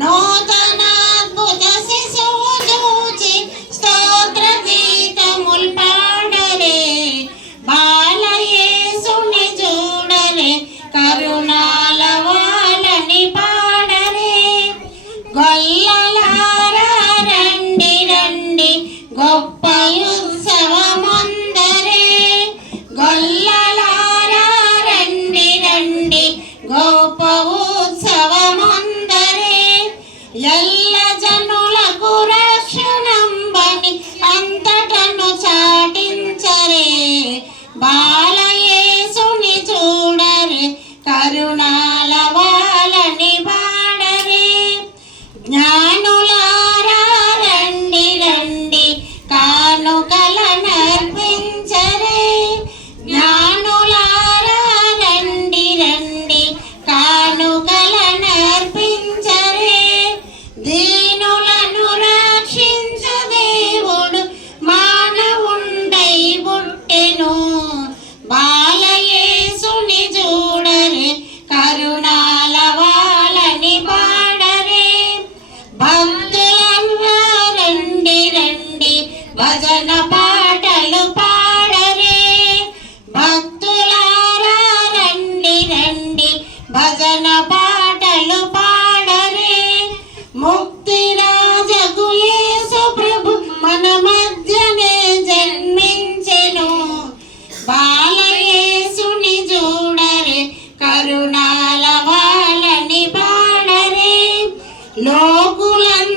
నూతనాద్భుత శిశువు చూచి స్తోత్ర గీతముల్ పాడరే, బాలయేసుని చూడరే, కరుణాల వాలని పాడరే. గొల్లలారా రండి రండి గొప్ప ఉత్సవమందరే, గొల్లలారా రండి రండి గొప్ప ఉత్సవమందరే. ఎల్ల జనులకు రక్షణంబని అంతటను చాటించరే, బాలయేసుని చూడరే, కరుణాల వాలని పాడరే. జ్ఞానులారా రండి రండి కానుకలనర్పించరే, జ్ఞానులారా రండి రండి కానుకలనర్పించరే. దీనులను రక్షించు దేవుడు మానవుండై పుట్టెను, బాలయేసుని చూడరే, కరుణాల వాలని పాడరే. భక్తులన్నా రండి రండి భజన పాటలు పాడరే, భక్తులారా రండి రండి భజన పాటలు పాడరే. ముక్తిరాజగు యేసు ప్రభు మన మధ్యనే జన్మించెను, బాలయేసుని చూడరే, కరుణాల వాలని పాడరే. లోకులందరూ